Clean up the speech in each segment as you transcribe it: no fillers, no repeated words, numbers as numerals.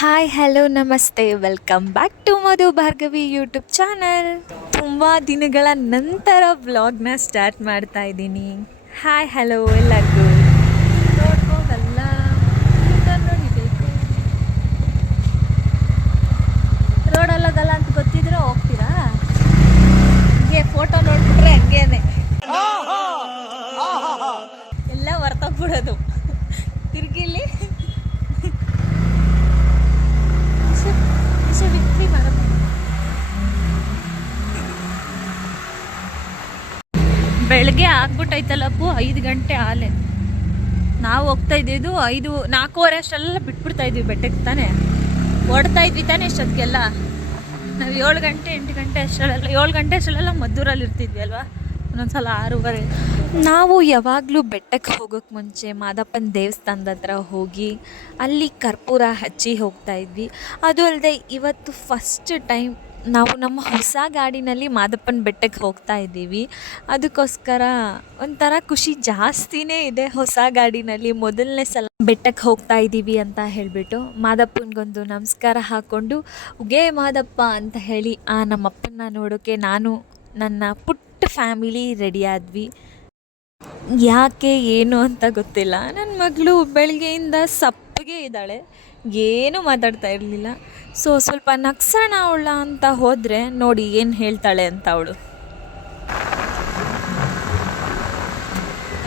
Hi hello ನಮಸ್ತೆ welcome back to Madhu Bhargavi YouTube channel. ತುಂಬ ದಿನಗಳ ನಂತರ ವ್ಲಾಗ್ನ ಸ್ಟಾರ್ಟ್ ಮಾಡ್ತಾ ಇದ್ದೀನಿ. ಹಾಯ್ ಹಲೋ ಎಲ್ಲರಿಗೂ. ನೋಡ್ಬೋದಲ್ಲ, ನೋಡಿಬೇಕು. ರೋಡಲ್ಲೋಗಲ್ಲ ಅಂತ ಗೊತ್ತಿದ್ರೆ ಹೋಗ್ತೀರಾ? ಹಂಗೆ ಫೋಟೋ ನೋಡ್ಬಿಟ್ರೆ ಹಂಗೇನೆ ಎಲ್ಲ ಹೊರ್ತೋಗ್ಬಿಡೋದು. ತಿರ್ಗಿಲಿ ಬೆಳಗ್ಗೆ ಆಗ್ಬಿಟ್ಟೈತಲ್ಲಪ್ಪು, 5 ಗಂಟೆ ಆಲೆ. ನಾವು ಹೋಗ್ತಾ ಇದ್ದಿದ್ದು 4:15 ಅಷ್ಟೆಲ್ಲ ಬಿಟ್ಬಿಡ್ತಾ ಇದ್ವಿ ಬೆಟ್ಟಕ್ಕೆ ತಾನೆ. ಓಡ್ತಾ ಇದ್ವಿ ತಾನೆ ಅಷ್ಟೊತ್ತಿಗೆಲ್ಲ. ನಾವು 7 ಗಂಟೆ 8 ಗಂಟೆ ಅಷ್ಟರಲ್ಲ 7 ಗಂಟೆ ಅಷ್ಟರಲ್ಲ ಮದ್ದೂರಲ್ಲಿ ಇರ್ತಿದ್ವಿ ಅಲ್ವಾ, ಒಂದೊಂದ್ಸಲ 6:30. ನಾವು ಯಾವಾಗಲೂ ಬೆಟ್ಟಕ್ಕೆ ಹೋಗೋಕ್ಕೆ ಮುಂಚೆ ಮಾದಪ್ಪನ ದೇವಸ್ಥಾನದ ಹತ್ರ ಹೋಗಿ ಅಲ್ಲಿ ಕರ್ಪೂರ ಹಚ್ಚಿ ಹೋಗ್ತಾ ಇದ್ವಿ. ಅದು ಅಲ್ಲದೆ ಇವತ್ತು ಫಸ್ಟ್ ಟೈಮ್ ನಾವು ನಮ್ಮ ಹೊಸ ಗಾಡಿನಲ್ಲಿ ಮಾದಪ್ಪನ ಬೆಟ್ಟಕ್ಕೆ ಹೋಗ್ತಾ ಇದ್ದೀವಿ. ಅದಕ್ಕೋಸ್ಕರ ಒಂಥರ ಖುಷಿ ಜಾಸ್ತಿನೇ ಇದೆ. ಹೊಸ ಗಾಡಿನಲ್ಲಿ ಮೊದಲನೇ ಸಲ ಬೆಟ್ಟಕ್ಕೆ ಹೋಗ್ತಾ ಇದ್ದೀವಿ ಅಂತ ಹೇಳಿಬಿಟ್ಟು ಮಾದಪ್ಪನಿಗೊಂದು ನಮಸ್ಕಾರ ಹಾಕ್ಕೊಂಡು ಉಗೇ ಮಾದಪ್ಪ ಅಂತ ಹೇಳಿ ನಮ್ಮಪ್ಪನ ನೋಡೋಕ್ಕೆ ನಾನು ನನ್ನ ಪುಟ್ಟ ಫ್ಯಾಮಿಲಿ ರೆಡಿ ಆದ್ವಿ. ಯಾಕೆ ಏನು ಅಂತ ಗೊತ್ತಿಲ್ಲ, ನನ್ನ ಮಗಳು ಬೆಳಗ್ಗೆಯಿಂದ ಸಪ್ಪಗೆ ಇದ್ದಾಳೆ, ಏನೂ ಮಾತಾಡ್ತಾ ಇರಲಿಲ್ಲ. ಸ್ವಲ್ಪ ನಗ್ಸೋಣ ಅವಳ ಅಂತ ಹೋದರೆ ನೋಡಿ ಏನು ಹೇಳ್ತಾಳೆ ಅಂತ ಅವಳು.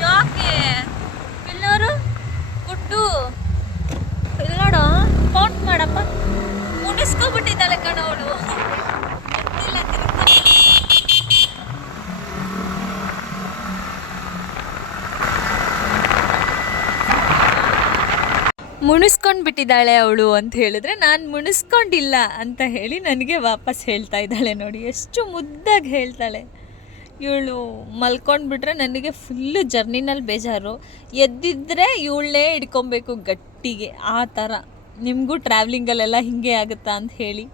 ಯಾಕೆ ಎಲ್ಲರೂ ಗುಡ್ಡು ನೋಡೋ ಕೌಂಟ್ ಮಾಡಪ್ಪ, ಮುಡಿಸ್ಕೊಬಿಟ್ಟಿದ್ದಾಳೆ ಕಣ ಅವಳು. ಮುಣಿಸ್ಕೊಂಡು ಬಿಟ್ಟಿದ್ದಾಳೆ ಅವಳು ಅಂತ ಹೇಳಿದ್ರೆ ನಾನು ಮುಣಿಸ್ಕೊಂಡಿಲ್ಲ ಅಂತ ಹೇಳಿ ನನಗೆ ವಾಪಸ್ ಹೇಳ್ತಾ ಇದ್ದಾಳೆ. ನೋಡಿ ಎಷ್ಟು ಮುದ್ದಾಗಿ ಹೇಳ್ತಾಳೆ. ಇವಳು ಮಲ್ಕೊಂಡು ಬಿಟ್ರೆ ನನಗೆ ಫುಲ್ಲು ಜರ್ನಿನಲ್ಲಿ ಬೇಜಾರು. ಎದ್ದಿದ್ರೆ ಇವಳನ್ನೇ ಹಿಡ್ಕೊಬೇಕು ಗಟ್ಟಿಗೆ, ಆ ಥರ. ನಿಮಗೂ ಟ್ರಾವ್ಲಿಂಗಲ್ಲೆಲ್ಲ ಹಿಂಗೆ ಆಗುತ್ತಾ ಅಂತ ಹೇಳಿ.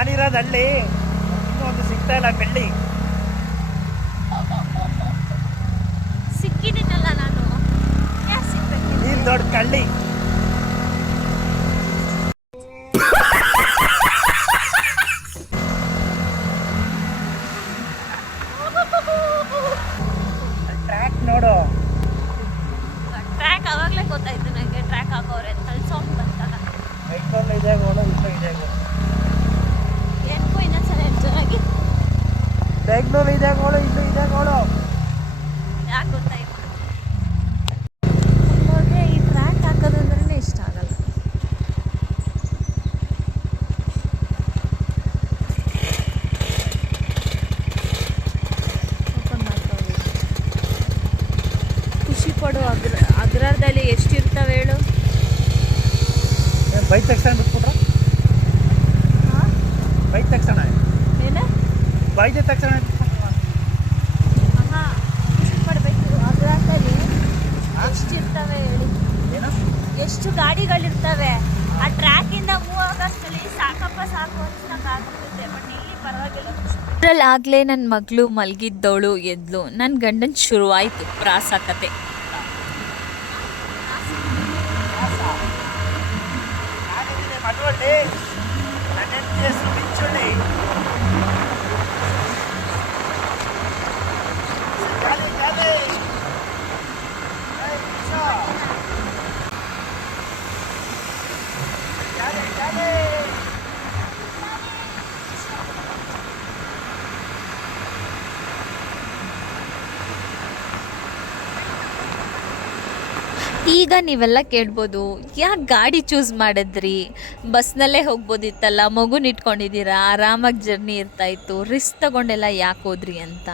ನಾನಿರೋದಲ್ಲಿ ಇನ್ನೊಂದು ಸಿಗ್ತಾ ಇಲ್ಲ ಬೆಳ್ಳಿ. ಸಿಕ್ಕಿದ್ದೀನಲ್ಲ ನಾನು, ಯಾಕೆ ಸಿಗ್ಬೇಕು? ನೀನು ದೊಡ್ಡ ಕಳ್ಳಿ. ಟ್ರ್ಯಾಕ್ ನೋಡು. ಟ್ರ್ಯಾಕ್ ಆವಾಗಲೇ ಗೊತ್ತಾಯ್ತು ನನಗೆ, ಟ್ರ್ಯಾಕ್ ಹಾಕೋರೆ ಅಂತ ಸೌಂಡ್ ಬಂತಲ್ಲ. ಇಲ್ಲೊಂದು ಇದೆ ಗೋಳು, ಇಲ್ಲೂ ಇದೆ ಗೋಳು. ಏನಕ್ಕೂ ಇನ್ನೊಂದ್ಸಲ ಜೋರಾಗಿ ಬೆಂಗಳೂರು ಇದೆ ಗೋಳು, ಇಲ್ಲೂ ಇದೆ ಗೋಳು. ಯಾಕೆ ಗೊತ್ತಾಯ್ತು? ನೋಡ್ರೆ ಈ ಟ್ರ್ಯಾಕ್ ಹಾಕೋದಂದ್ರೆ ಇಷ್ಟ ಆಗಲ್ಲ. ಖುಷಿ ಪಡು. ಅಗ್ರದಲ್ಲಿ ಎಷ್ಟಿರ್ತವೆ ಹೇಳು? ಬೈಕ್ ತಕ್ಷಣ ಬಿಟ್ಬಿಟ್ರ, ಬೈಕ್ ತಕ್ಷಣ ಏನ ಬೈಕ್ ತಕ್ಷಣ ಖುಷಿ ಪಡಬೇಕು. ಅಗ್ರದಲ್ಲಿ ಎಷ್ಟಿರ್ತವೆ ಹೇಳಿ? ಏನು ಎಷ್ಟು ಗಾಡಿಗಳಿರ್ತವೆ. ಆ ಟ್ರ್ಯಾಕಿಂದ ಮೂವ್ ಆಗೋಷ್ಟರಲ್ಲಿ ಸಾಕಪ್ಪ ಸಾಕು ಅನ್ಸ್ದಂಗಾಗುತ್ತೆ. ಬಟ್ ಇಲ್ಲಿ ಪರವಾಗಿಲ್ಲ. ಅದ್ರಲ್ಲಿ ಆಗಲೇ ನನ್ನ ಮಗಳು ಮಲಗಿದ್ದವಳು ಎದ್ಲು. ನನ್ನ ಗಂಡನ ಶುರುವಾಯಿತು ಪ್ರಾಸಕತೆ. ಮದುವಳ್ಳಿ ನನ್ನ ಹೆಸರು ಬಿಚ್ಚುಳ್ಳಿ. ಈಗ ನೀವೆಲ್ಲ ಕೇಳ್ಬೋದು, ಯಾಕೆ ಗಾಡಿ ಚೂಸ್ ಮಾಡಿದ್ರಿ? ಬಸ್ನಲ್ಲೇ ಹೋಗ್ಬೋದಿತ್ತಲ್ಲ, ಮಗುನ ಇಟ್ಕೊಂಡಿದ್ದೀರಾ, ಆರಾಮಾಗಿ ಜರ್ನಿ ಇರ್ತಾಯಿತ್ತು, ರಿಸ್ಕ್ ತೊಗೊಂಡೆಲ್ಲ ಯಾಕೆ ಹೋದ್ರಿ ಅಂತ.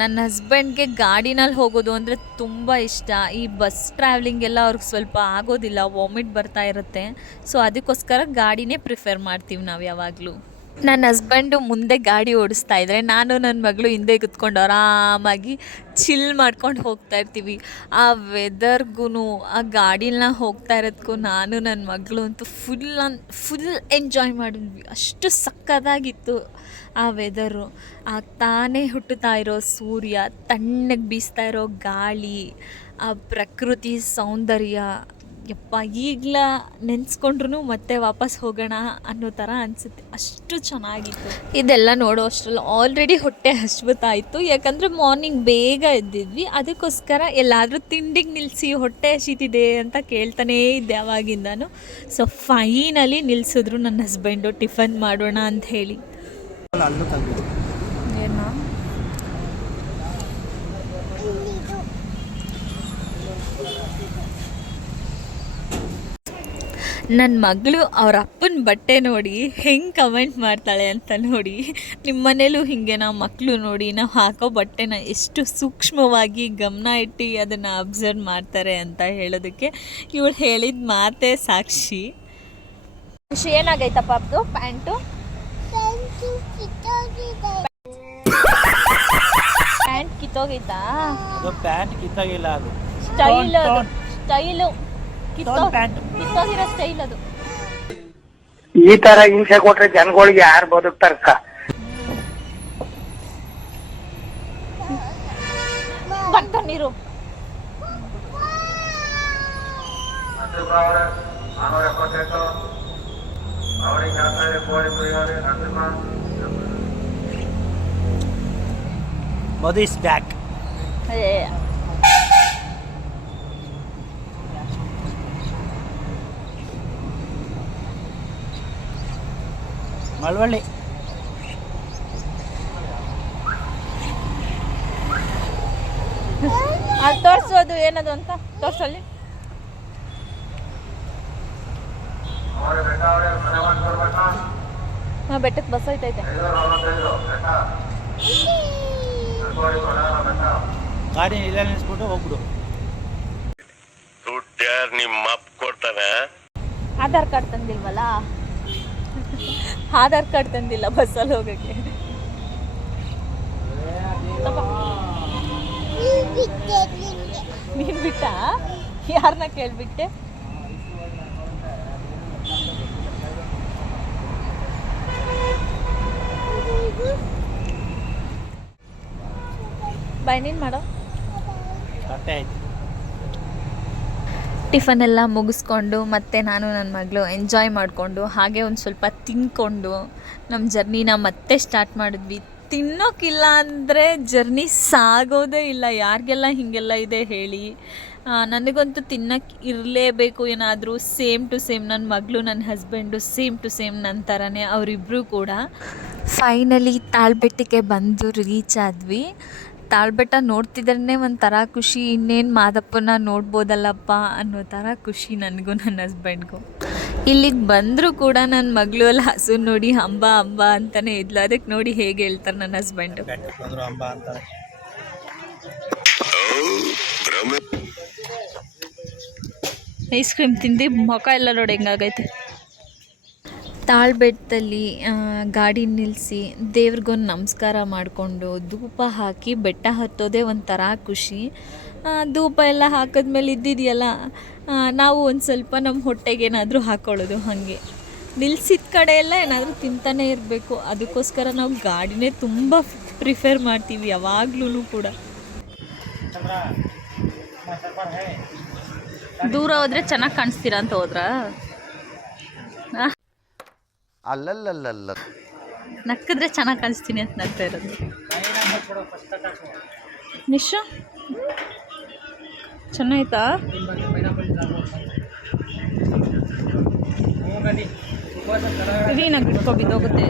ನನ್ನ ಹಸ್ಬೆಂಡ್ಗೆ ಗಾಡಿನಲ್ಲಿ ಹೋಗೋದು ಅಂದರೆ ತುಂಬ ಇಷ್ಟ. ಈ ಬಸ್ ಟ್ರಾವೆಲಿಂಗ್ ಎಲ್ಲ ಅವ್ರಿಗೆ ಸ್ವಲ್ಪ ಆಗೋದಿಲ್ಲ, ವಾಮಿಟ್ ಬರ್ತಾ ಇರುತ್ತೆ. ಸೊ ಅದಕ್ಕೋಸ್ಕರ ಗಾಡಿನೇ ಪ್ರಿಫರ್ ಮಾಡ್ತೀವಿ ನಾವು ಯಾವಾಗಲೂ. ನನ್ನ ಹಸ್ಬೆಂಡು ಮುಂದೆ ಗಾಡಿ ಓಡಿಸ್ತಾ ಇದ್ರೆ ನಾನು ನನ್ನ ಮಗಳು ಹಿಂದೆ ಕುತ್ಕೊಂಡು ಆರಾಮಾಗಿ ಚಿಲ್ ಮಾಡ್ಕೊಂಡು ಹೋಗ್ತಾ ಇರ್ತೀವಿ. ಆ ವೆದರ್ಗೂ ಆ ಗಾಡಿನ ಹೋಗ್ತಾ ಇರೋದಕ್ಕೂ ನಾನು ನನ್ನ ಮಗಳು ಅಂತೂ ಫುಲ್ ಎಂಜಾಯ್ ಮಾಡಿದ್ವಿ. ಅಷ್ಟು ಸಕ್ಕತ್ತಾಗಿತ್ತು ಆ ವೆದರು. ಆ ತಾನೇ ಹುಟ್ಟುತ್ತಾ ಇರೋ ಸೂರ್ಯ, ತಣ್ಣಗೆ ಬೀಸ್ತಾ ಇರೋ ಗಾಳಿ, ಆ ಪ್ರಕೃತಿ ಸೌಂದರ್ಯ, ಯಪ್ಪ ಈಗಲ ನೆನೆಸ್ಕೊಂಡ್ರೂ ಮತ್ತೆ ವಾಪಸ್ ಹೋಗೋಣ ಅನ್ನೋ ಥರ ಅನಿಸುತ್ತೆ. ಅಷ್ಟು ಚೆನ್ನಾಗಿತ್ತು. ಇದೆಲ್ಲ ನೋಡೋ ಅಷ್ಟರಲ್ಲಿ ಆಲ್ರೆಡಿ ಹೊಟ್ಟೆ ಹಸ್ವತ್ತಾಯಿತು. ಯಾಕಂದರೆ ಮಾರ್ನಿಂಗ್ ಬೇಗ ಎದ್ದಿದ್ವಿ. ಅದಕ್ಕೋಸ್ಕರ ಎಲ್ಲಾದರೂ ತಿಂಡಿಗೆ ನಿಲ್ಲಿಸಿ ಹೊಟ್ಟೆ ಹಸಿತಿದೆ ಅಂತ ಕೇಳ್ತಾನೇ ಇದ್ದೆ ಅವಾಗಿಂದನು. ಸೊ ಫೈನಲಿ ನಿಲ್ಲಿಸಿದ್ರು ನನ್ನ ಹಸ್ಬೆಂಡು ಟಿಫನ್ ಮಾಡೋಣ ಅಂತ ಹೇಳಿ. ಅಲ್ಲೂ ತಂದಿದ್ದು ಏನು ನನ್ನ ಮಗಳು ಅವ್ರ ಅಪ್ಪನ ಬಟ್ಟೆ ನೋಡಿ ಹೆಂಗೆ ಕಮೆಂಟ್ ಮಾಡ್ತಾಳೆ ಅಂತ ನೋಡಿ. ನಿಮ್ಮ ಮನೇಲೂ ಹೀಗೆ ನಾವು ಮಕ್ಕಳು ನೋಡಿ ನಾವು ಹಾಕೋ ಬಟ್ಟೆನ ಎಷ್ಟು ಸೂಕ್ಷ್ಮವಾಗಿ ಗಮನ ಇಟ್ಟು ಅದನ್ನು ಅಬ್ಸರ್ವ್ ಮಾಡ್ತಾರೆ ಅಂತ ಹೇಳೋದಕ್ಕೆ ಇವಳು ಹೇಳಿದ ಮಾತೇ ಸಾಕ್ಷಿ. ಖುಷಿ ಏನಾಗೈತಪ್ಪ ಅದು ಪ್ಯಾಂಟು? ಪ್ಯಾಂಟ್ ಕಿತ್ತೋಗೈತಾ? ಅದು ಪ್ಯಾಂಟ್ ಕಿತ್ತಾಗಿಲ್ಲ, ಅದು ಸ್ಟೈಲು ಕಿತ್ತೋಗಿರೋ ಸ್ಟೈಲ್ ಅದು. ಈ ತರ ಹಿಂಸೆ ಕೊಟ್ರೆ ಜನಗಳಿಗೆ ಯಾರು ಬದುಕ್ತಾರಕ್ಕ? ಬಂತ ನೀರು. ಮಧು ಇಸ್ ಬ್ಯಾಕ್. ಮಳವಳ್ಳಿ ಅಲ್ಲಿ ತೋರಿಸೋದು ಏನದು ಅಂತ ತೋರ್ಸಲ್ಲಿ. ಬೆಟ್ಟಕ್ಕೆ ಬಸ್ ಐತೈತೆ. ಗಾಡಿ ಇಲ್ಲ ನಿಲ್ಸ್ಬಿಟ್ಟು ಹೋಗ್ಬಿಡು. ದುಡ್ಡು ಯಾರು ನಿಮ್ಮ ಅಪ್ಪ ಕೊಡ್ತಾನೆ? ಆಧಾರ್ ಕಾರ್ಡ್ ತಂದಿಲ್ವಲ್ಲ? ಆಧಾರ್ ಕಾರ್ಡ್ ತಂದಿಲ್ಲ ಬಸ್ಸಲ್ಲಿ ಹೋಗಕ್ಕೆ. ನೀನ್ ಬಿಟ್ಟ? ಯಾರನ್ನ ಕೇಳ್ಬಿಟ್ಟೆ? ಬಾಯ್ ನೀನು ಮಾಡೋ. ಬಟ್ಟೆ ಆಯ್ತು. ಟಿಫನ್ ಎಲ್ಲ ಮುಗಿಸ್ಕೊಂಡು ಮತ್ತೆ ನಾನು ನನ್ನ ಮಗಳು ಎಂಜಾಯ್ ಮಾಡಿಕೊಂಡು ಹಾಗೆ ಒಂದು ಸ್ವಲ್ಪ ತಿನ್ಕೊಂಡು ನಮ್ಮ ಜರ್ನಿನ ಮತ್ತೆ ಸ್ಟಾರ್ಟ್ ಮಾಡಿದ್ವಿ. ತಿನ್ನೋಕ್ಕಿಲ್ಲ ಅಂದರೆ ಜರ್ನಿ ಸಾಗೋದೇ ಇಲ್ಲ. ಯಾರಿಗೆಲ್ಲ ಹೀಗೆಲ್ಲ ಇದೆ ಹೇಳಿ? ನನಗಂತೂ ತಿನ್ನೋಕ್ಕೆ ಇರಲೇಬೇಕು ಏನಾದರೂ. ಸೇಮ್ ಟು ಸೇಮ್ ನನ್ನ ಮಗಳು ನನ್ನ ಹಸ್ಬೆಂಡು ಸೇಮ್ ಟು ಸೇಮ್ ನನ್ನ ಥರನೇ ಅವರಿಬ್ಬರು ಕೂಡ. ಫೈನಲಿ ತಾಳ್ಬೆಟ್ಟಕ್ಕೆ ಬಂದು ರೀಚ್ ಆದ್ವಿ. ತಾಳ್ಬೆಟ್ಟ ನೋಡ್ತಿದ್ರೇ ಒಂಥರ ಖುಷಿ. ಇನ್ನೇನು ಮಾದಪ್ಪನ ನೋಡ್ಬೋದಲ್ಲಪ್ಪ ಅನ್ನೋ ಥರ ಖುಷಿ ನನಗೂ ನನ್ನ ಹಸ್ಬೆಂಡ್ಗೂ. ಇಲ್ಲಿಗೆ ಬಂದರೂ ಕೂಡ ನನ್ನ ಮಗಳು ಅಲ್ಲಿ ಹಸು ನೋಡಿ ಅಂಬ ಅಂಬ ಅಂತಲೇ ಇದ್ಲು. ಅದಕ್ಕೆ ನೋಡಿ ಹೇಗೆ ಹೇಳ್ತಾರೆ ನನ್ನ ಹಸ್ಬೆಂಡು. ಅಂಬ ಅಂತಾರೆ. ಐಸ್ ಕ್ರೀಮ್ ತಿಂದು ಮುಖ ಎಲ್ಲ ನೋಡಿ ಹೆಂಗಾಗೈತೆ. ತಾಳ್ಬೆಟ್ಟದಲ್ಲಿ ಗಾಡಿ ನಿಲ್ಲಿಸಿ ದೇವ್ರಿಗೊಂದು ನಮಸ್ಕಾರ ಮಾಡಿಕೊಂಡು ಧೂಪ ಹಾಕಿ ಬೆಟ್ಟ ಹತ್ತೋದೇ ಒಂಥರ ಖುಷಿ. ಧೂಪ ಎಲ್ಲ ಹಾಕಿದ್ಮೇಲೆ ಇದ್ದಿದೆಯಲ್ಲ, ನಾವು ಒಂದು ಸ್ವಲ್ಪ ನಮ್ಮ ಹೊಟ್ಟೆಗೇನಾದರೂ ಹಾಕ್ಕೊಳ್ಳೋದು. ಹಾಗೆ ನಿಲ್ಸಿದ ಕಡೆ ಎಲ್ಲ ಏನಾದರೂ ತಿಂತಾನೆ ಇರಬೇಕು. ಅದಕ್ಕೋಸ್ಕರ ನಾವು ಗಾಡಿನೇ ತುಂಬ ಪ್ರಿಫರ್ ಮಾಡ್ತೀವಿ ಯಾವಾಗ್ಲೂ ಕೂಡ. ದೂರ ಹೋದರೆ ಚೆನ್ನಾಗಿ ಕಾಣಿಸ್ತೀರಾ ಅಂತ ಹೋದ್ರಾ? ಅಲ್ಲಲ್ಲಲ್ಲ ನಕ್ಕಿದ್ರೆ ಚೆನ್ನಾಗಿ ಕಾಣಿಸ್ತೀನಿ ಅಂತ ನಗ್ತಾ ಇರೋದು. ನಿಶು ಚೆನ್ನಾಯ್ತಾ? ಕ್ಲೀನಾಗಿ ಇಟ್ಕೊ, ಬಿದ್ದೋಗುತ್ತೆ.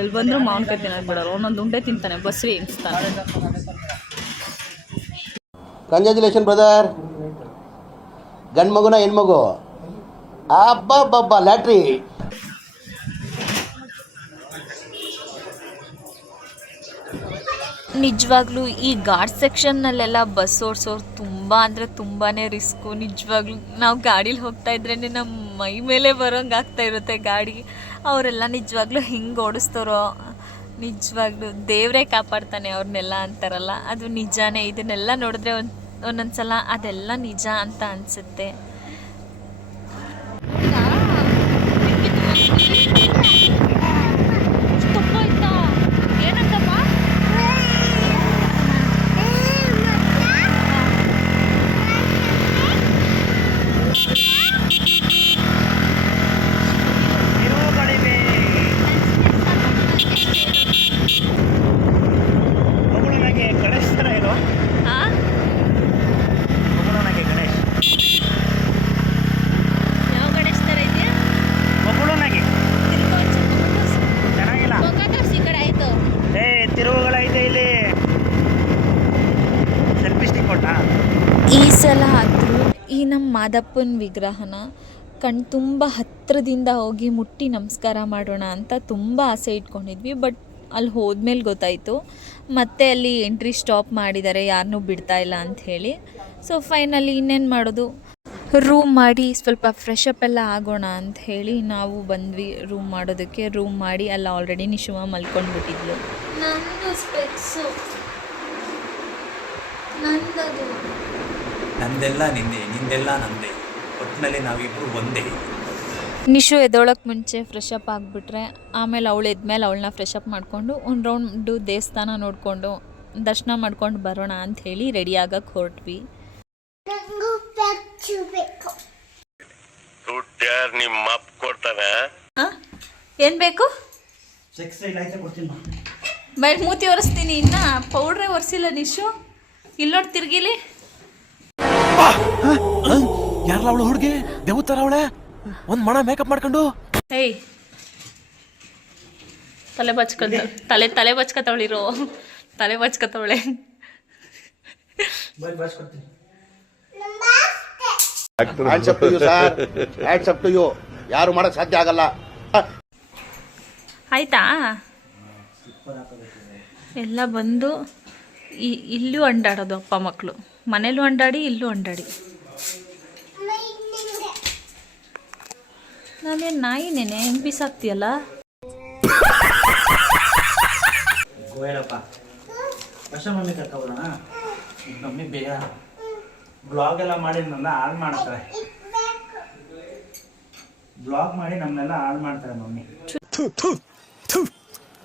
ಎಲ್ಲಿ ಬಂದರೂ ಮಾವಿನಕಾಯಿ ತಿನ್ನೋದು ಬಿಡೋರು. ಒಂದೊಂದು ಉಂಡೆ ತಿಂತಾನೆ, ಬಸ್ರಿ ಹಿಂಗ್ಸ್ತಾನೆ. Congratulation brother. ಗಂಡು ಮಗುನ ಹೆಣ್ಮಗು? ಅಬ್ಬಬ್ಬಬ್ಬ ಲ್ಯಾಟ್ರಿ. ನಿಜವಾಗ್ಲೂ ಈ ಘಾಟ್ ಸೆಕ್ಷನ್ನಲ್ಲೆಲ್ಲ ಬಸ್ ಓಡಿಸೋರು ತುಂಬ ಅಂದರೆ ತುಂಬಾ ರಿಸ್ಕು. ನಿಜವಾಗ್ಲೂ ನಾವು ಗಾಡೀಲಿ ಹೋಗ್ತಾ ಇದ್ರೇ ನಮ್ಮ ಮೈ ಮೇಲೆ ಬರೋಂಗೆ ಆಗ್ತಾ ಇರುತ್ತೆ ಗಾಡಿ. ಅವರೆಲ್ಲ ನಿಜವಾಗ್ಲೂ ಹಿಂಗೆ ಓಡಿಸ್ತಾರೋ, ನಿಜವಾಗ್ಲೂ ದೇವರೇ ಕಾಪಾಡ್ತಾನೆ ಅವ್ರನ್ನೆಲ್ಲ ಅಂತಾರಲ್ಲ, ಅದು ನಿಜಾನೇ. ಇದನ್ನೆಲ್ಲ ನೋಡಿದ್ರೆ ಒಂದೊಂದು ಸಲ ಅದೆಲ್ಲ ನಿಜ ಅಂತ ಅನಿಸುತ್ತೆ. ಏನಂತಮ್ಮ? ಮಗುಳನಾಗೆ ಗಣೇಶ್ ಥರ ಇರೋ ಮಗುಳನಾಗೆ ಗಣೇಶ್ ಯಾವ ಗಣೇಶ್ ಥರ ಇದೆಯಾ? ಮಗುಳನಾಗೆ ಚೆನ್ನಾಗಿಲ್ಲ. ಈ ಕಡೆ ಆಯಿತು. ತಿರುವುಗಳೈತೆ ಇಲ್ಲಿ. ಸೆಲ್ಫಿ ಸ್ಟಿಕ್ ಕೊಟ್ಟಾ? ಈ ಸಲ ಆದರೂ ಈ ನಮ್ಮ ಮಾದಪ್ಪನ ವಿಗ್ರಹನ ಕಣ್ತುಂಬ ಹತ್ತಿರದಿಂದ ಹೋಗಿ ಮುಟ್ಟಿ ನಮಸ್ಕಾರ ಮಾಡೋಣ ಅಂತ ತುಂಬ ಆಸೆ ಇಟ್ಕೊಂಡಿದ್ವಿ. ಬಟ್ ಅಲ್ಲಿ ಹೋದ್ಮೇಲೆ ಗೊತ್ತಾಯಿತು ಮತ್ತೆ ಅಲ್ಲಿ ಎಂಟ್ರಿ ಸ್ಟಾಪ್ ಮಾಡಿದ್ದಾರೆ, ಯಾರನ್ನೂ ಬಿಡ್ತಾ ಇಲ್ಲ ಅಂಥೇಳಿ. ಸೊ ಫೈನಲಿ ಇನ್ನೇನು ಮಾಡೋದು, ರೂಮ್ ಮಾಡಿ ಸ್ವಲ್ಪ ಫ್ರೆಶ್ ಅಪ್ ಎಲ್ಲ ಆಗೋಣ ಅಂತ ಹೇಳಿ ನಾವು ಬಂದ್ವಿ ರೂಮ್ ಮಾಡೋದಕ್ಕೆ. ರೂಮ್ ಮಾಡಿ ಅಲ್ಲಿ ಆಲ್ರೆಡಿ ನಿಶುವ ಮಲ್ಕೊಂಡ್ಬಿಟ್ಟಿದ್ಲು. ನಂದು ಸ್ಪೆಕ್ಸು ನಂದದು. ನಂದೆಲ್ಲ ನಿಂದೆ, ನಿಂದೆಲ್ಲ ನಂದೆ, ಒಟ್ಟಿನಲ್ಲಿ ನಾವಿಬ್ಬರು ಒಂದೇ. ನಿಶು ಎದ್ದೊಳಕ್ಕೆ ಮುಂಚೆ ಫ್ರೆಶ್ ಅಪ್ ಆಗಿಬಿಟ್ರೆ ಆಮೇಲೆ ಅವಳು ಎದ್ಮೇಲೆ ಅವಳನ್ನ ಫ್ರೆಶ್ ಅಪ್ ಮಾಡಿಕೊಂಡು ಒಂದು ರೌಂಡು ದೇವಸ್ಥಾನ ನೋಡಿಕೊಂಡು ದರ್ಶನ ಮಾಡ್ಕೊಂಡು ಬರೋಣ ಅಂಥೇಳಿ ರೆಡಿ ಆಗಕ್ಕೆ ಹೊರಟ್ವಿ. ದುಡ್ಡು ಯಾರು ನಿಮ್ಮ ಅಪ್ಪ ಕೊಡ್ತಾನೆ? ಏನು ಬೇಕು? ಸೆಕ್ಸ್ ಇಲ್ಲ ಆಯ್ತಾ ಕೊಡ್ತೀನಿ. ಬೈ ಮೂತಿ ಒರೆಸ್ತೀನಿ, ಇನ್ನು ಪೌಡ್ರೇ ಒರೆಸಿಲ್ಲ ನಿಶು. ಇಲ್ಲೋಡ್ ತಿರ್ಗಿಲಿ. ಯಾರಲ್ಲ ಅವಳು ಹುಡುಗಿ ದೇವ್ ತರ ಅವಳೆ, ಒಂದ್ ಮಣ ಮೇಕಪ್ ಮಾಡ್ಕೊಂಡು. ಏಯ್ ತಲೆ ಬಚ್ಕತ್ತವಳಿರೋ, ತಲೆ ಬಚ್ಕತ್ತವಳೆ. ಬಸ್ ಕೊಡ್ತೀನಿ. Hands up to you sir, hands up to you. ಯಾರು ಮಾಡಕ್ ಸಾಧ್ಯ ಆಗಲ್ಲ. ಆಯ್ತಾ? ಎಲ್ಲ ಬಂದು ಇಲ್ಲೂ ಅಂಡಾಡೋದು ಅಪ್ಪ ಮಕ್ಕಳು, ಮನೇಲೂ ಅಂಡಾಡಿ ಇಲ್ಲೂ ಅಂಡಾಡಿ. ನಾನೇನು ನಾಯಿನೇನೆ ಹೆಂಗೆ ಬೀಸಾಕ್ತೀಯಲ್ಲ? ಗೋಯಲಪ್ಪ ವರ್ಷ ಮಮ್ಮಿ ಕರ್ಕೊಬೋಣ. ಮಮ್ಮಿ ಬೇಗ ಬ್ಲಾಗ್ ಎಲ್ಲ ಮಾಡಿ ನಮ್ಮನ್ನ ಹಾಳು ಮಾಡ್ತಾರೆ. ಬ್ಲಾಗ್ ಮಾಡಿ ನಮ್ಮನ್ನೆಲ್ಲ ಹಾಳು ಮಾಡ್ತಾರೆ ಮಮ್ಮಿ.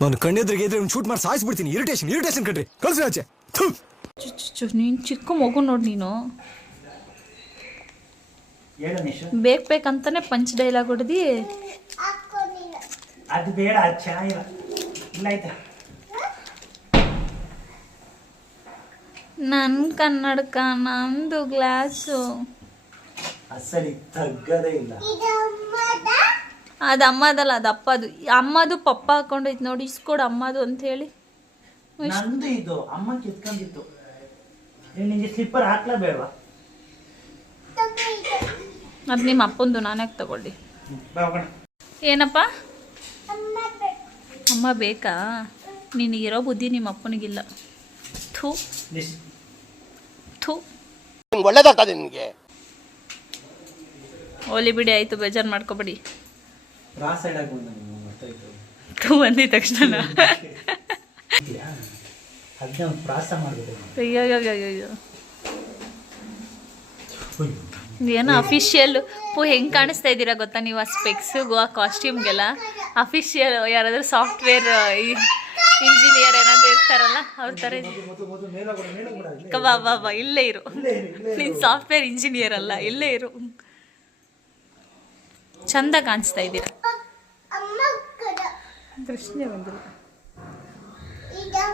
ನಾನು ಕಣ್ಣೆದ್ರಿಗೆ ಇದ್ರೆ ಶೂಟ್ ಮಾಡಿ ಸಾಯಿಸ್ಬಿಡ್ತೀನಿ. ಇರಿಟೇಷನ್ ಕಣ್ರಿ, ಕಳ್ಸಿ ಆಚೆ. ನೀನು ಚಿಕ್ಕ ಮಗು ನೋಡಿ ನೀನು. ಹೇಳು ನಿಶು. ಬೇಕಂತಾನೆ ಪಂಚ್ ಡೈಲಾಗ್ ಹೊಡೆದಿ. ಅದು ಬೇಡ, ಅದು ಚೆನ್ನಾಗಿಲ್ಲ. ಇಲ್ಲ ಆಯ್ತಾ? ನನ್ನ ಕನ್ನಡಕ, ನಂದು ಗ್ಲಾಸು. ಅಸಲಿ ತಗ್ಗದೇ ಇಲ್ಲ. ಅದು ಅಮ್ಮದಲ್ಲ, ಅದು ಅಪ್ಪದು. ಅಮ್ಮದು ಪಪ್ಪ ಹಾಕೊಂಡೈತೆ ನೋಡಿ, ಇಸ್ಕೊಡು ಅಮ್ಮದು ಅಂತ ಹೇಳಿ. ನಂದು ಇದು ಅಮ್ಮ ಕಿತ್ಕೊಂಡಿತ್ತು. ನಿಂಗೆ ಸ್ಲಿಪ್ಪರ್ ಹಾಕ್ಲಾ ಬೇಡವಾ? ಅದು ನಿಮ್ಮ ಅಪ್ಪಂದು, ನಾನ್ಯಾಕೆ ತಗೊಳ್ಳಿ. ಹೋಗೋಣ. ಏನಪ್ಪ? ಅಮ್ಮ ಬೇಕಾ? ನಿನಗಿರೋ ಬುದ್ಧಿ ನಿಮ್ಮ ಅಪ್ಪನಿಗಿಲ್ಲ. ಥೂ ಥೂ. ಒಳ್ಳೇದಾಗ್ತದೆ ನಿನ್ಗೆ. ಓಲಿ ಬಿಡಿ, ಆಯಿತು, ಬೇಜಾರು ಮಾಡ್ಕೊಬೇಡಿ. ರಾಸ್ ಸೈಡ್ ಆಗಿ ಗೊತ್ತಾಯ್ತು. ಥೂ ಅಂದಿದ ತಕ್ಷಣ ಅದನ್ನ ಒಂದು ಪ್ರಾಸ ಮಾಡಬೇಕು. ಅಯ್ಯೋ ಏನೋ ಅಫಿಷಿಯಲ್ ಹೆಂಗೆ ಕಾಣಿಸ್ತಾ ಇದ್ದೀರಾ ಗೊತ್ತಾ ನೀವು? ಆ ಸ್ಪೆಕ್ಸಿಗೂ ಆ ಕಾಸ್ಟ್ಯೂಮ್ಗೆಲ್ಲ ಅಫಿಷಿಯಲ್ ಯಾರಾದರೂ ಸಾಫ್ಟ್ವೇರ್ ಇಂಜಿನಿಯರ್ ಏನಾದರೂ ಇರ್ತಾರಲ್ಲ ಅವ್ರ ಥರ. ಬಾ ಇಲ್ಲೇ ಇರು, ನೀನು ಸಾಫ್ಟ್ವೇರ್ ಇಂಜಿನಿಯರ್ ಅಲ್ಲ, ಇಲ್ಲೇ ಇರು. ಚಂದ ಕಾಣಿಸ್ತಾ ಇದ್ದೀರಾ. ಪ್ರಶ್ನೆ ಬಂದಿಲ್ಲ.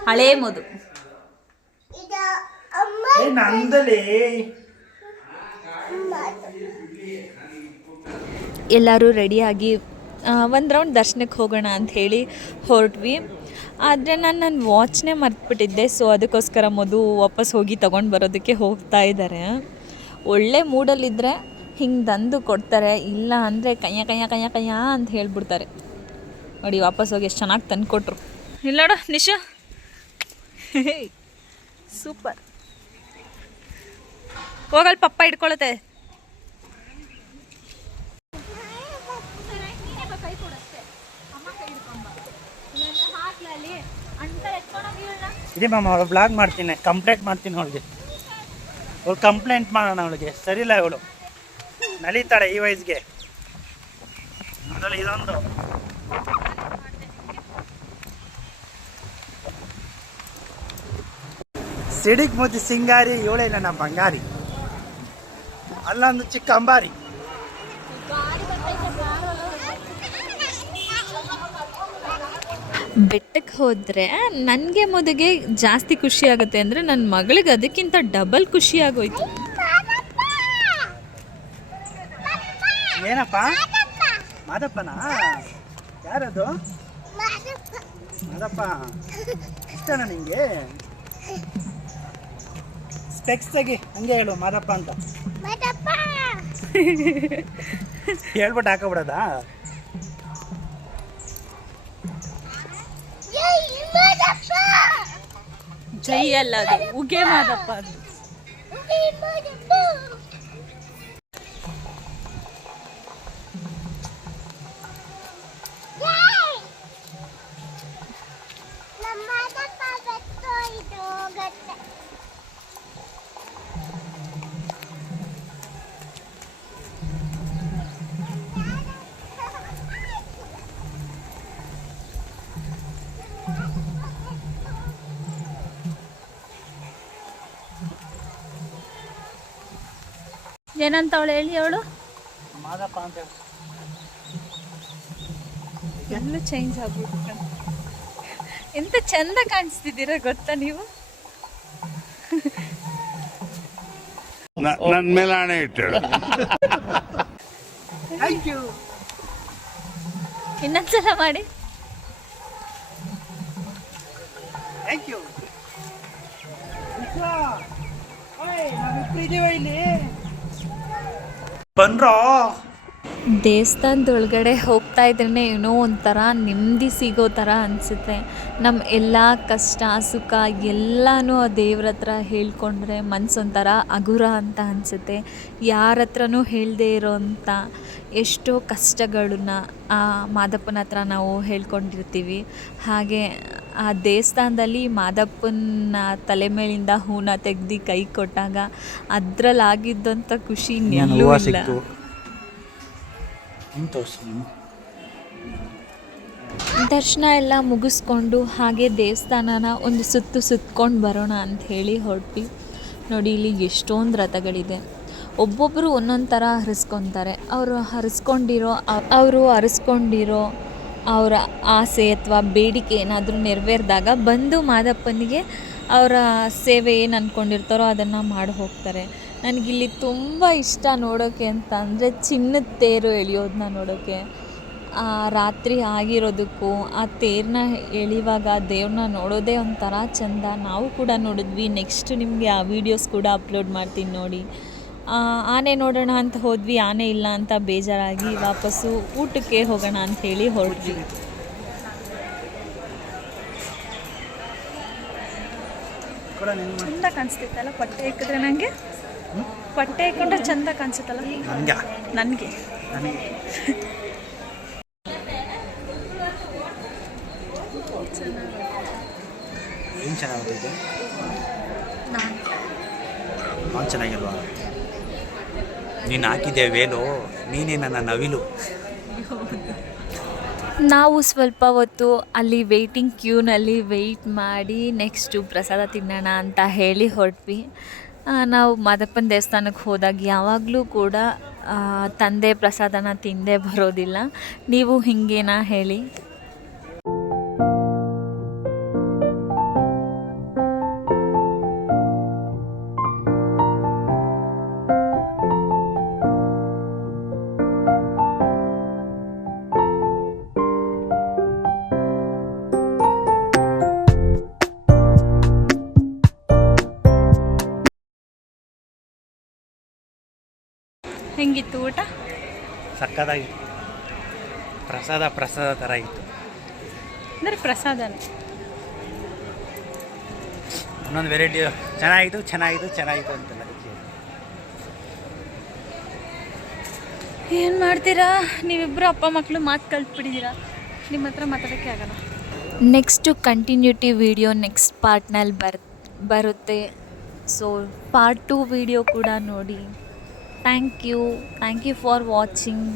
ಹಳೇ ಮದು ನಂದಲೇ. ಎಲ್ಲರೂ ರೆಡಿಯಾಗಿ ಒಂದು ರೌಂಡ್ ದರ್ಶನಕ್ಕೆ ಹೋಗೋಣ ಅಂಥೇಳಿ ಹೊರಟ್ವಿ. ಆದರೆ ನಾನು ನನ್ನ ವಾಚ್ನೇ ಮರ್ತ್ಬಿಟ್ಟಿದ್ದೆ. ಸೊ ಅದಕ್ಕೋಸ್ಕರ ಮಧು ವಾಪಸ್ ಹೋಗಿ ತೊಗೊಂಡು ಬರೋದಕ್ಕೆ ಹೋಗ್ತಾ ಇದ್ದಾರೆ. ಒಳ್ಳೆ ಮೂಡಲ್ಲಿದ್ದರೆ ಹಿಂಗೆ ತಂದು ಕೊಡ್ತಾರೆ, ಇಲ್ಲ ಅಂದರೆ ಕಯ್ಯ ಅಂತ ಹೇಳ್ಬಿಡ್ತಾರೆ. ನೋಡಿ ವಾಪಸ್ ಹೋಗಿ ಎಷ್ಟು ಚೆನ್ನಾಗಿ ತಂದು ಕೊಟ್ಟರು. ಇಲ್ಲ ನೋಡು ನಿಶು, ಸೂಪರ್. ಹೋಗಲ್ ಪಪ್ಪ ಇಟ್ಕೊಳತ್ತೆ. ಇದೆ ಮ್ಯಾಮ್, ಅವಳು ಬ್ಲಾಗ್ ಮಾಡ್ತೀನಿ, ಕಂಪ್ಲೇಂಟ್ ಮಾಡ್ತೀನಿ ಅವಳಿಗೆ. ಅವಳು ಕಂಪ್ಲೇಂಟ್ ಮಾಡೋಣ ಅವಳಿಗೆ, ಸರಿಯಿಲ್ಲ ಇವಳು, ನಲಿತಾಳೆ ಈ ವಯಸ್ಸಿಗೆ. ಅದರಲ್ಲಿ ಇದೊಂದು ಸಿಡಿಗ್ ಮುದ್ದಿ ಸಿಂಗಾರಿ, ಇವಳೇ ನನ್ನ ಬಂಗಾರಿ, ಅಲ್ಲೊಂದು ಚಿಕ್ಕ ಅಂಬಾರಿ. ಬೆಟ್ಟಕ್ಕೆ ಹೋದರೆ ನನಗೆ ಮೊದಲಿಗೆ ಜಾಸ್ತಿ ಖುಷಿ ಆಗುತ್ತೆ ಅಂದರೆ ನನ್ನ ಮಗಳಿಗೆ ಅದಕ್ಕಿಂತ ಡಬಲ್ ಖುಷಿ ಆಗೋಯ್ತು. ಏನಪ್ಪ? ಮಾದಪ್ಪನಾ? ಯಾರದು? ಮಾದಪ್ಪ ಇಷ್ಟನಾ ನಿಂಗೆ? ಸ್ಪೆಕ್ಸ್ ತೆಗಿ, ಹಂಗೆ ಹೇಳು ಮಾದಪ್ಪ ಅಂತ ಹೇಳ್ಬಿಟ್ಟು ಹಾಕೋಬಿಡೋದಾ? ಜೈ ಅಲ್ಲ, ಅದು ಉಗೆ ಮಾದಪ್ಪ. ಅದು ಏನಂತ ಅವಳು ಹೇಳಿ, ಅವಳು ಮಾದಪ್ಪ ಅಂತ ಹೇಳು. ಎಲ್ಲ ಚೇಂಜ್ ಆಗ್ಬಿಟ್ಟು ಎಂತ ಚಂದ ಕಾಣಿಸ್ತಿದ್ದೀರಾ ಗೊತ್ತಾ ನೀವು? ನನ್ನ ಮೇಲೆ ಹಣೆ ಇಟ್ಟಳು. Thank you. ಇನ್ನೊಂದ್ಸಲ ಮಾಡಿ. Thank you. ನಾವಿಬ್ಬರು ಇಲ್ಲಿ ಬಂದ್ರೋ. ದೇವಸ್ಥಾನದೊಳಗಡೆ ಹೋಗ್ತಾ ಇದ್ರೇ ಏನೋ ಒಂಥರ ನೆಮ್ಮದಿ ಸಿಗೋ ಥರ ಅನಿಸುತ್ತೆ. ನಮ್ಮ ಎಲ್ಲ ಕಷ್ಟ ಸುಖ ಎಲ್ಲನೂ ಆ ದೇವ್ರ ಹತ್ರ ಹೇಳ್ಕೊಂಡ್ರೆ ಮನಸ್ಸೊಂಥರ ಹಗುರ ಅಂತ ಅನಿಸುತ್ತೆ. ಯಾರ ಹತ್ರನೂ ಹೇಳದೇ ಇರೋವಂಥ ಎಷ್ಟೋ ಕಷ್ಟಗಳನ್ನ ಆ ಮಾದಪ್ಪನ ಹತ್ರ ನಾವು ಹೇಳ್ಕೊಂಡಿರ್ತೀವಿ. ಹಾಗೆ ಆ ದೇವಸ್ಥಾನದಲ್ಲಿ ಮಾದಪ್ಪನ ತಲೆ ಮೇಲಿಂದ ಹೂನ ತೆಗ್ದು ಕೈ ಕೊಟ್ಟಾಗ ಅದರಲ್ಲಾಗಿದ್ದಂಥ ಖುಷಿ ಎಲ್ಲೂ ಇಲ್ಲ. ದರ್ಶನ ಎಲ್ಲ ಮುಗಿಸ್ಕೊಂಡು ಹಾಗೆ ದೇವಸ್ಥಾನನ ಒಂದು ಸುತ್ಕೊಂಡು ಬರೋಣ ಅಂತ ಹೇಳಿ ಹೊರಟ್ವಿ. ನೋಡಿ, ಇಲ್ಲಿ ಎಷ್ಟೊಂದು ರಥಗಳಿದೆ. ಒಬ್ಬೊಬ್ಬರು ಒಂದೊಂದು ಥರ ಹರಿಸ್ಕೊತಾರೆ. ಅವರು ಹರಿಸ್ಕೊಂಡಿರೋ ಅವರ ಆಸೆ ಅಥವಾ ಬೇಡಿಕೆ ಏನಾದರೂ ನೆರವೇರಿದಾಗ ಬಂದು ಮಾದಪ್ಪನಿಗೆ ಅವರ ಸೇವೆ ಏನು ಅಂದ್ಕೊಂಡಿರ್ತಾರೋ ಅದನ್ನು ಮಾಡಿ ಹೋಗ್ತಾರೆ. ನನಗಿಲ್ಲಿ ತುಂಬ ಇಷ್ಟ ನೋಡೋಕ್ಕೆ ಅಂತ ಅಂದರೆ ಚಿನ್ನದ ತೇರು ಎಳೆಯೋದನ್ನ ನೋಡೋಕ್ಕೆ. ರಾತ್ರಿ ಆಗಿರೋದಕ್ಕೂ ಆ ತೇರನ್ನ ಎಳೆಯುವಾಗ ದೇವ್ರನ್ನ ನೋಡೋದೇ ಒಂಥರ ಚೆಂದ. ನಾವು ಕೂಡ ನೋಡಿದ್ವಿ. ನೆಕ್ಸ್ಟ್ ನಿಮಗೆ ಆ ವೀಡಿಯೋಸ್ ಕೂಡ ಅಪ್ಲೋಡ್ ಮಾಡ್ತೀನಿ ನೋಡಿ. ಆನೆ ನೋಡೋಣ ಅಂತ ಹೋದ್ವಿ, ಆನೆ ಇಲ್ಲ ಅಂತ ಬೇಜಾರಾಗಿ ವಾಪಸ್ಸು ಊಟಕ್ಕೆ ಹೋಗೋಣ ಅಂತ ಹೇಳಿ ಹೊರಟ್ವಿ. ಚಂದ ಕಾಣಿಸ್ತಿತ್ತಲ್ಲ ಪಟ್ಟೆ ಇಕ್ಕಿದ್ರೆ, ನನಗೆ ಪಟ್ಟೆ ಇಕ್ಕೊಂಡ್ರೆ ಚಂದ ಕಾಣಿಸುತ್ತಲ್ಲ ನನಗೆ. ಏನು ಚೆನ್ನಾಗುತ್ತೆ? ನಾನು ಚೆನ್ನಾಗಿಲ್ವಾ? ನೀನು ಹಾಕಿದ್ದೆ ವೇಲು, ನೀನೇ ನನ್ನ ನವಿಲು. ನಾವು ಸ್ವಲ್ಪ ಹೊತ್ತು ಅಲ್ಲಿ ವೇಟಿಂಗ್ ಕ್ಯೂನಲ್ಲಿ ವೆಯ್ಟ್ ಮಾಡಿ ನೆಕ್ಸ್ಟು ಪ್ರಸಾದ ತಿನ್ನೋಣ ಅಂತ ಹೇಳಿ ಹೊರಟ್ವಿ. ನಾವು ಮಾದಪ್ಪನ ದೇವಸ್ಥಾನಕ್ಕೆ ಹೋದಾಗ ಯಾವಾಗಲೂ ಕೂಡ ತಂದೆ ಪ್ರಸಾದನ ತಿಂದೇ ಬರೋದಿಲ್ಲ. ನೀವು ಹಿಂಗೇನಾ ಹೇಳಿ? ಹೆಂಗಿತ್ತು ಊಟ? ಸಕ್ಕತ್ತಾಗಿತ್ತು. ಪ್ರಸಾದ ಥರ ಇತ್ತು. ಅಂದರೆ ಪ್ರಸಾದನ ಇನ್ನೊಂದು ವೆರೈಟಿ ಚೆನ್ನಾಗಿತ್ತು ಅಂತೆಲ್ಲ. ಏನು ಮಾಡ್ತೀರಾ ನೀವಿಬ್ಬರು ಅಪ್ಪ ಮಕ್ಕಳು ಮಾತು ಕಲ್ತ್ಬಿಟ್ಟಿದ್ದೀರಾ, ನಿಮ್ಮ ಹತ್ರ ಮಾತಾಡೋಕ್ಕೆ ಆಗಲ್ಲ. ನೆಕ್ಸ್ಟು ಕಂಟಿನ್ಯೂಟಿ ವಿಡಿಯೋ ನೆಕ್ಸ್ಟ್ ಪಾರ್ಟ್ನಲ್ಲಿ ಬರುತ್ತೆ. ಸೊ ಪಾರ್ಟ್ 2 ವಿಡಿಯೋ ಕೂಡ ನೋಡಿ. Thank you for watching.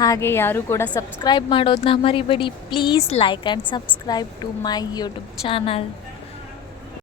ಹಾಗೆ ಯಾರು ಕೂಡ ಸಬ್ಸ್ಕ್ರೈಬ್ ಮಾಡೋದನ್ನ ಮರಿಬೇಡಿ. Please like and subscribe to my YouTube channel.